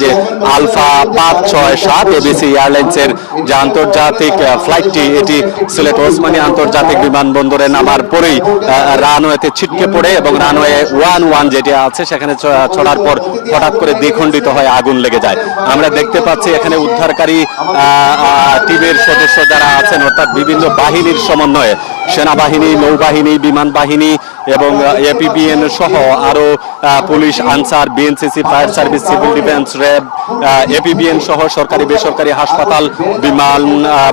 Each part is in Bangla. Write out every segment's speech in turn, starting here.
যে আলফা 567 এবিসি এয়ারলাইন্সের যে আন্তর্জাতিক ফ্লাইটটি এটি সিলেট ওসমানী আন্তর্জাতিক বিমানবন্দরে নামার পরেই রানওয়েতে ছিটকে পড়ে এবং রানওয়ে 11 যেটি আছে সেখানে ছড়ার পর হঠাৎ করে দ্বিখণ্ডিত হয়ে আগুন লেগে যায়। আমরা দেখতে পাচ্ছি এখানে উদ্ধারকারী টিমের সদস্য যারা আছেন অর্থাৎ বিভিন্ন বাহিনীর সমন্বয়ে সেনাবাহিনী, নৌবাহিনী, বিমান বাহিনী এবং এপিবিএন সহ আরো police, answer, BNCC, fire service, civil defence, RAB, APBN সহ সরকারি বেসরকারি হাসপাতাল, বিমান,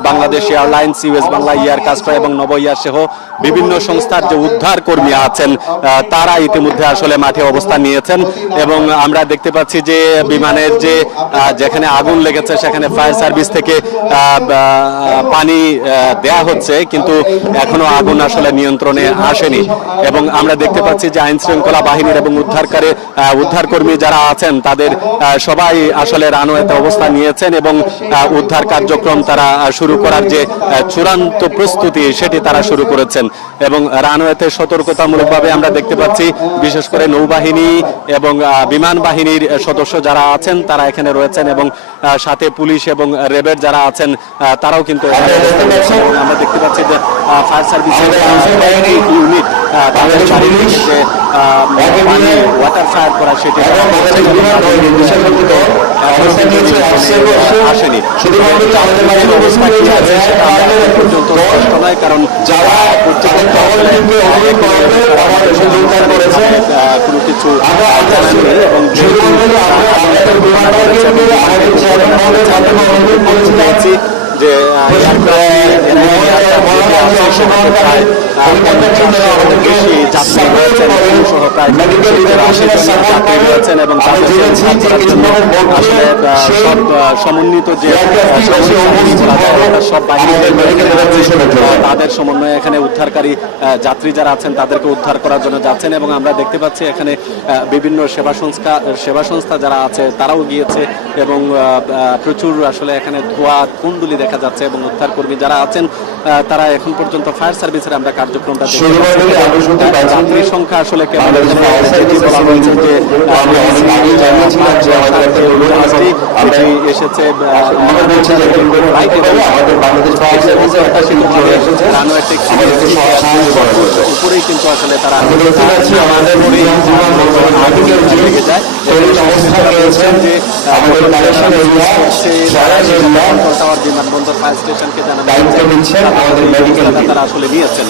বাংলাদেশ এয়ারলাইন্স, ইউএস বাংলা, ইয়ার কাস্ট্রা এবং নব ইয়ার সহ বিভিন্ন সংস্থার যে উদ্ধার কর্মী আছেন তারা ইতিমধ্যে আসলে মাঠে অবস্থান নিয়েছেন এবং আমরা দেখতে পাচ্ছি যে বিমানের যে যেখানে আগুন লেগেছে সেখানে ফায়ার সার্ভিস থেকে পানি দেয়া হচ্ছে, কিন্তু এখনো আগুন আসলে নিয়ন্ত্রণে আসেনি এবং আমরা দেখতে পাচ্ছি যে আইন শৃঙ্খলা বাহিনীর এবং উদ্ধারকর্মী যারা আছেন তাদের সবাই আসলে রানওয়েতে অবস্থান নিয়েছেন এবং উদ্ধার কার্যক্রম তারা শুরু করার যে চূড়ান্ত প্রস্তুতি সেটি তারা শুরু করেছেন এবং রানওয়েতে সতর্কতামূলকভাবে আমরা দেখতে পাচ্ছি বিশেষ করে নৌবাহিনী এবং বিমান বাহিনীর সদস্য যারা আছেন তারা এখানে রয়েছেন এবং সাথে পুলিশ এবং র্যাবের যারা আছেন তারাও কিন্তু আমরা দেখতে পাচ্ছি যে ফায়ার সার্ভিসের ইউনিট তাদের চারিদিকে যে ওয়াটার ফায়ার করা সেটি আসেনি। পর্যন্ত স্পষ্ট নয়, কারণ যারা কোনো কিছু এবং যে বেশি যাত্রী রয়েছেন সহ প্রায় 80 রয়েছেন এবং আসলে সব সমন্বিত যে সব তাদের সমন্বয়ে এখানে উদ্ধারকারী যাত্রী যারা আছেন তাদেরকে উদ্ধার করার জন্য যাচ্ছেন এবং আমরা দেখতে পাচ্ছি এখানে বিভিন্ন সেবা সংস্থা যারা আছে তারাও গিয়েছে এবং প্রচুর আসলে এখানে ধোয়া কুণ্ডুলি দেখা যাচ্ছে এবং উদ্ধার কর্মী যারা আছেন তারা এখন পর্যন্ত ফায়ার সার্ভিসের আমরা কার্যক্রমটা যাত্রীর সংখ্যা আসলে কেমন এসেছে উপরেই কিন্তু আসলে তারা বিমানবন্দর ফায়ার স্টেশনকে তারা আসলে নিয়েছেন।